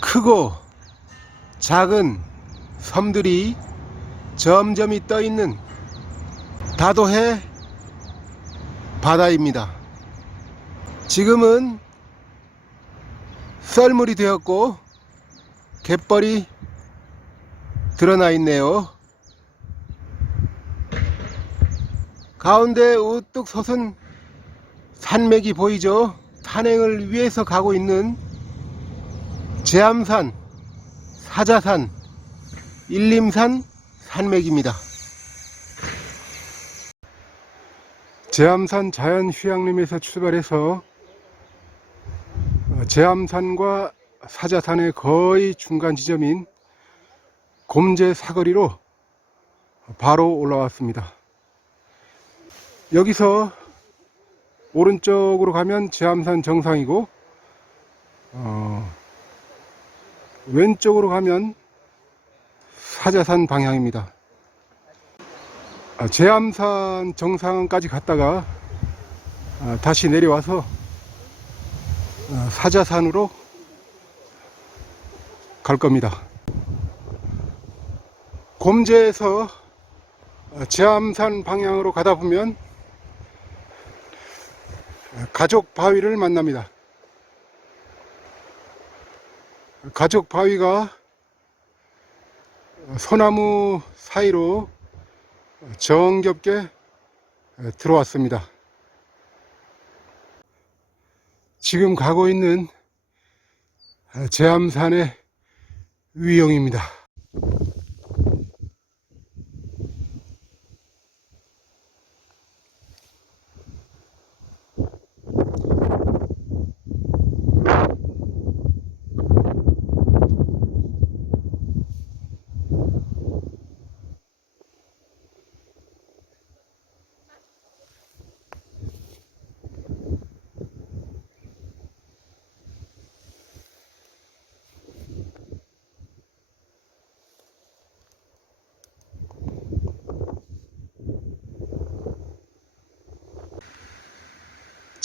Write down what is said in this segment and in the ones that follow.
크고 작은 섬들이 점점이 떠 있는 다도해 바다입니다. 지금은 썰물이 되었고 갯벌이 드러나 있네요. 가운데 우뚝 솟은 산맥이 보이죠? 산행을 위해서 가고 있는 제암산, 사자산, 일림산 산맥입니다. 제암산 자연휴양림에서 출발해서 어, 제암산과 사자산의 거의 중간 지점인 곰제 사거리로 바로 올라왔습니다. 여기서 오른쪽으로 가면 제암산 정상이고 어, 왼쪽으로 가면 사자산 방향입니다. 아, 제암산 정상까지 갔다가 아, 다시 내려와서 아, 사자산으로 갈 겁니다. 곰제에서 아, 제암산 방향으로 가다 보면 아, 가족 바위를 만납니다. 가족 바위가 소나무 사이로 정겹게 들어왔습니다. 지금 가고 있는 제암산의 위용입니다.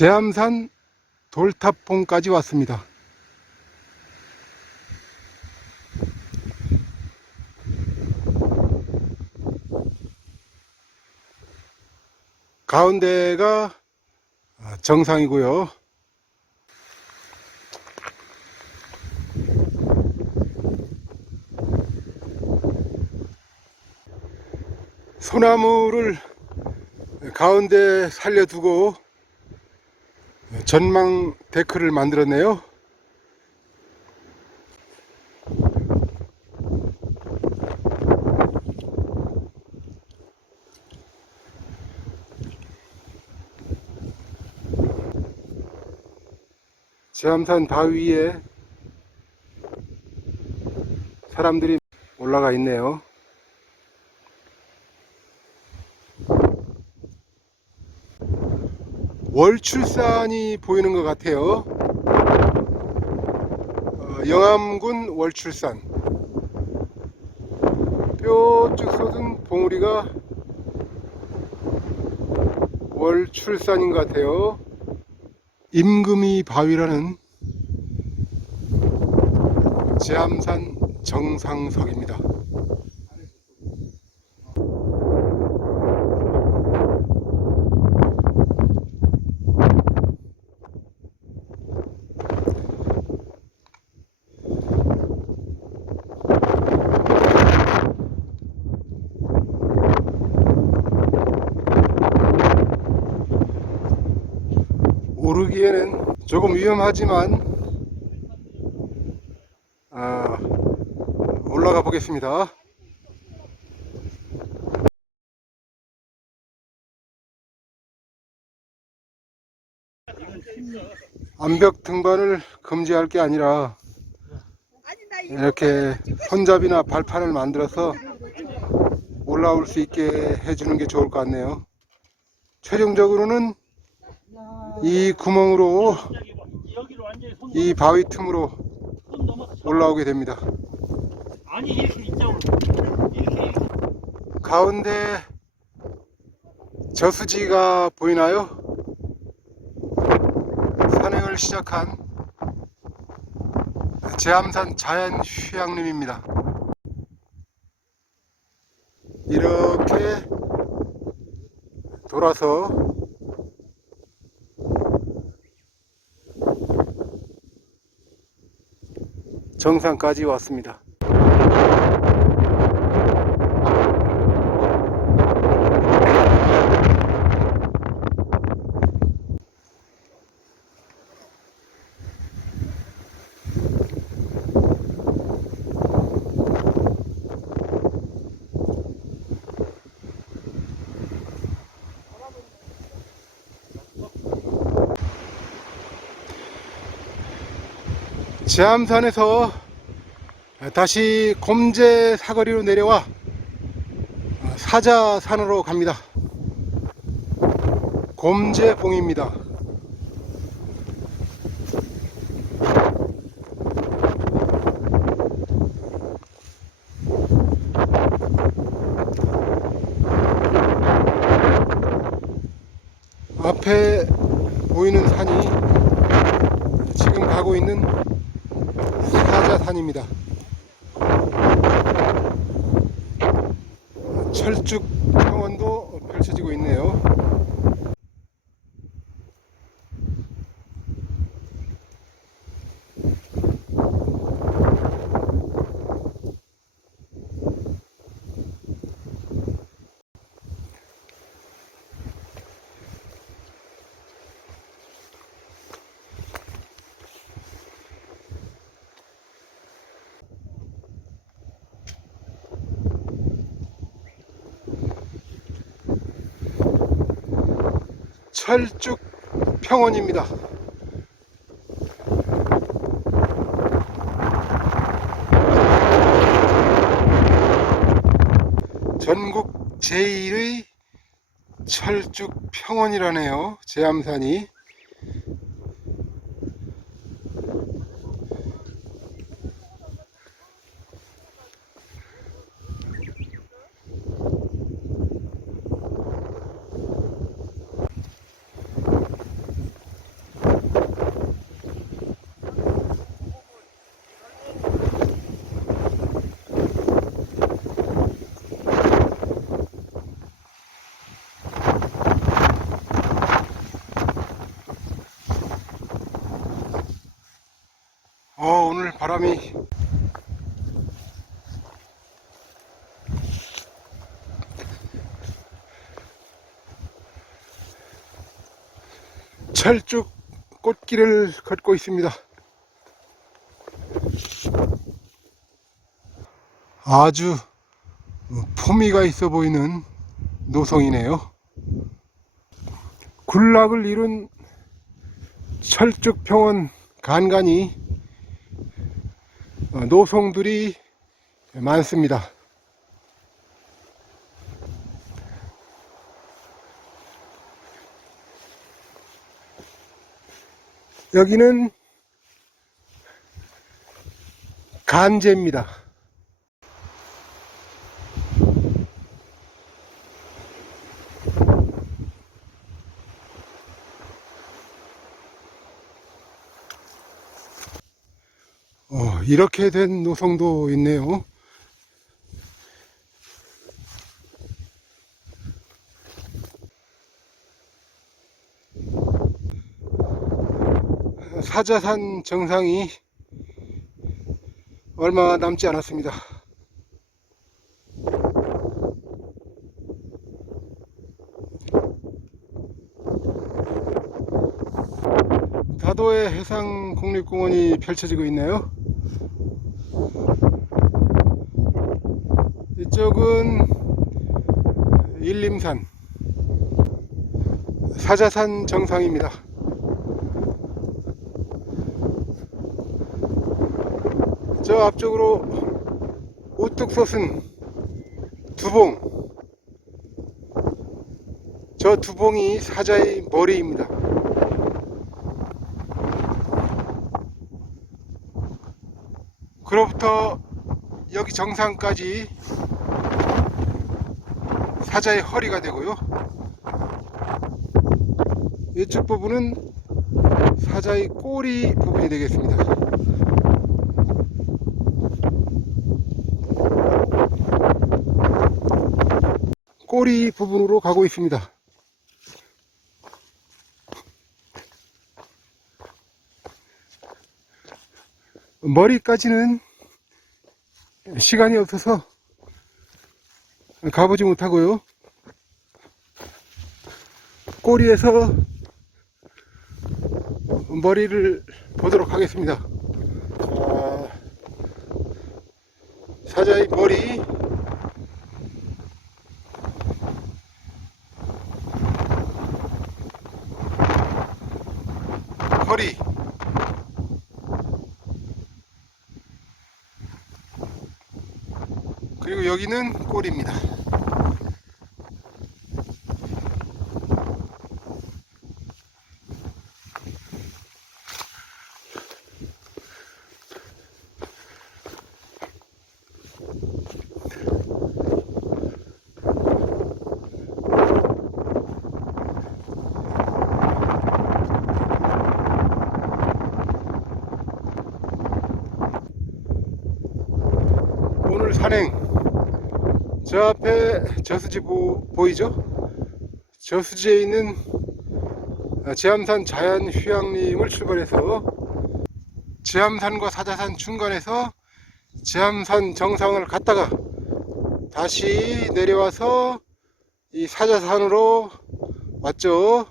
제암산 돌탑봉까지 왔습니다. 가운데가 정상이고요. 소나무를 가운데 살려두고 전망 데크를 만들었네요. 제암산 바위에 사람들이 올라가 있네요. 월출산이 보이는 것 같아요. 어, 영암군 월출산. 뾰쭉 솟은 봉우리가 월출산인 것 같아요. 임금이 바위라는 제암산 정상석입니다. 오르기에는 조금 위험하지만 아, 올라가 보겠습니다. 암벽 등반을 금지할 게 아니라 이렇게 손잡이나 발판을 만들어서 올라올 수 있게 해주는 게 좋을 것 같네요. 최종적으로는 이 구멍으로 이 바위 틈으로. 올라오게 됩니다. 아니 이렇게 이쪽으로 이렇게 이렇게 가운데 저수지가 보이나요? 산행을 시작한 제암산 자연휴양림입니다. 이렇게 돌아서 정상까지 왔습니다. 제암산에서 다시 곰제 사거리로 내려와 사자산으로 갑니다. 곰제봉입니다. 앞에 보이는 산이 지금 가고 있는 사자산입니다. 철쭉 평원도 펼쳐지고 있네요. 철쭉 평원입니다. 전국 제1의 철쭉 평원이라네요. 제암산이. 어, 오늘 바람이 철쭉 꽃길을 걷고 있습니다. 아주 포미가 있어 보이는 노성이네요. 군락을 이룬 철쭉평원 간간히 어, 노송들이 많습니다. 여기는 간제입니다. 이렇게 된 노성도 있네요. 사자산 정상이 얼마 남지 않았습니다. 다도해 해상 국립공원이 펼쳐지고 있네요. 이쪽은 일림산 사자산 정상입니다. 저 앞쪽으로 우뚝 솟은 두봉 저 두봉이 사자의 머리입니다. 그로부터 여기 정상까지 사자의 허리가 되고요. 왼쪽 부분은 사자의 꼬리 부분이 되겠습니다. 꼬리 부분으로 가고 있습니다. 머리까지는 시간이 없어서 가보지 못하고요. 꼬리에서 머리를 보도록 하겠습니다. 자, 사자의 머리 꼬리입니다. 오늘 산행 저 앞에 저수지 보, 보이죠? 저수지에 있는 아, 지암산 자연휴양림을 출발해서 지암산과 사자산 중간에서 지암산 정상을 갔다가 다시 내려와서 이 사자산으로 왔죠.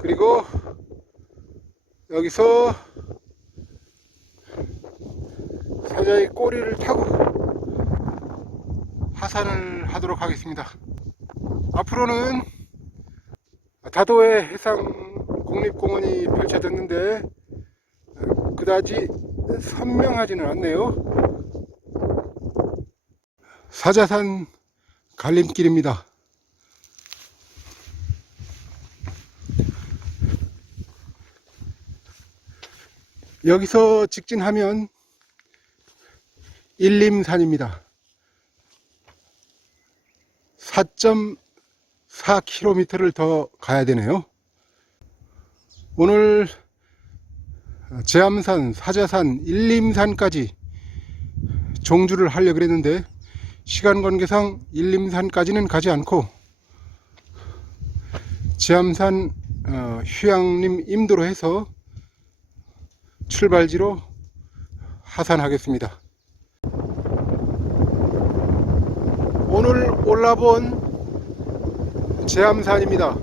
그리고 여기서 사자의 꼬리를 타고 하산을 하도록 하겠습니다. 앞으로는 다도해 해상 국립공원이 펼쳐졌는데 그다지 선명하지는 않네요. 사자산 갈림길입니다. 여기서 직진하면 일림산입니다. 4.4km를 더 가야 되네요. 오늘 제암산, 사자산, 일림산까지 종주를 하려고 그랬는데 시간 관계상 일림산까지는 가지 않고 제암산 어, 휴양림 임도로 해서 출발지로 하산하겠습니다. 오늘 올라본 제암산입니다.